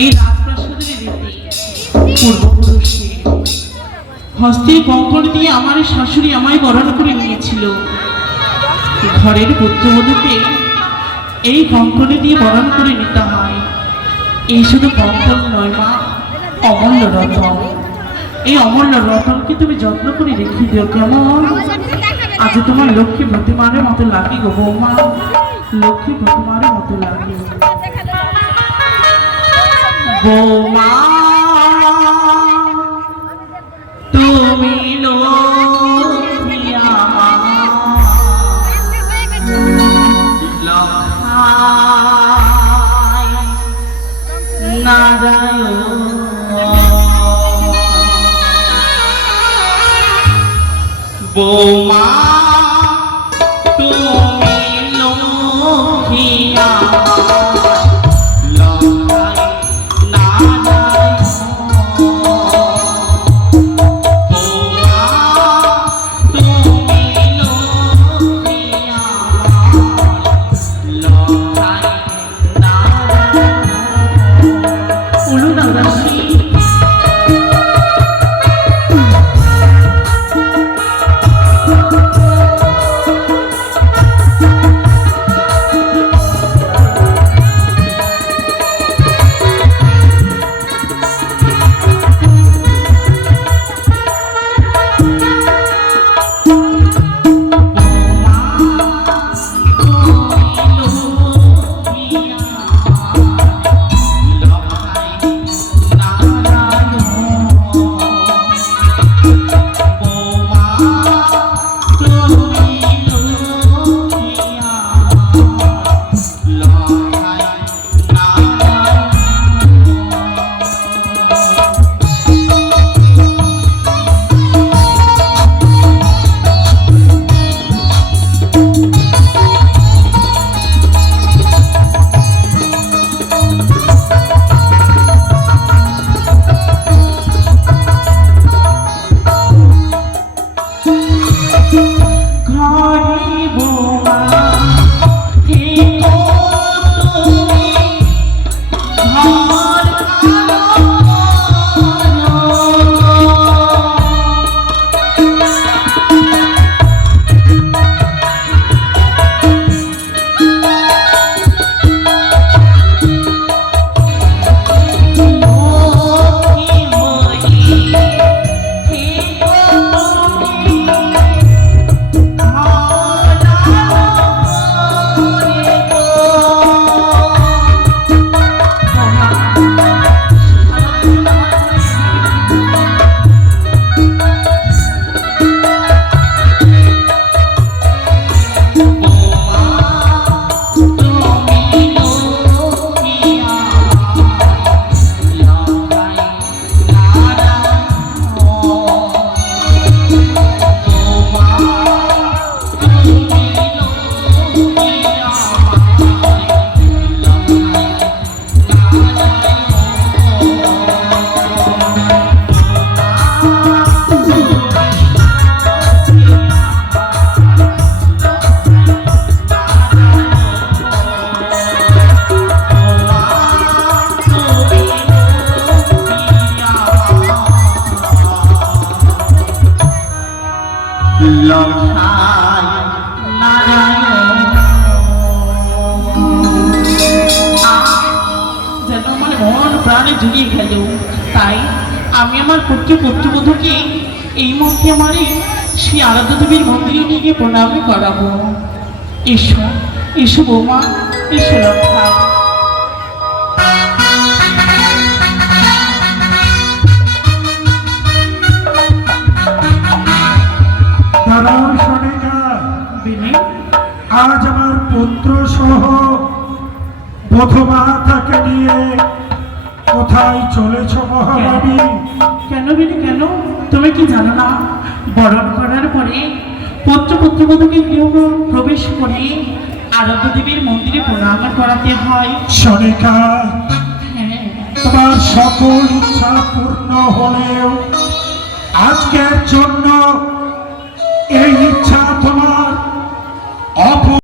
এই রাজপ্রাসাদের রীতি পূর্বপুরুষে হস্তের কঙ্কণ দিয়ে আমার শাশুড়ি আমায় বরণ করে নিয়েছিল। ঘরের পুত্রবধূকে এই কঙ্কণে দিয়ে বরণ করে নিতে হয়। এই শুধু কঙ্কণ নয় মা, অমূল্য রতন। এই অমূল্য রতনকে তুমি যত্ন করে রেখে দিও কেমন। আজ তোমার লক্ষ্মী প্রতিমার মতো লাগে গো বৌমা, লক্ষ্মী প্রতিমার মতো লাগে বৌমা। তুমি লক্ষ্মিয়া লক্ষায় নারায়ণ বৌমা। তুমি লক্ষ্মিয়া যেন আমার মন প্রাণে জুড়িয়ে গেল। তাই আমি আমার পুত্রবধূকে এই মুহূর্তে আমার সেই আরাধ্য দেবীর মন্দিরে নিয়ে গিয়ে প্রণাম করাবো। এসো এসো বৌমা, এসো লক্ষা। আজ আমার পুত্র সহ বধূমাতাকে নিয়ে কোথায় চলেছ মহারানী? কেন বিনি কেন? তুমি কি জানো না, বরণ করার পরে পুত্রবধূকে গৃহ প্রবেশ করে আরাধ্য দেবীর মন্দিরে প্রণাম করাতে হয়। সনিকা, হ্যাঁ, তোমার সকল ইচ্ছা পূর্ণ হলেও আজকের জন্য এই ইচ্ছা তোমার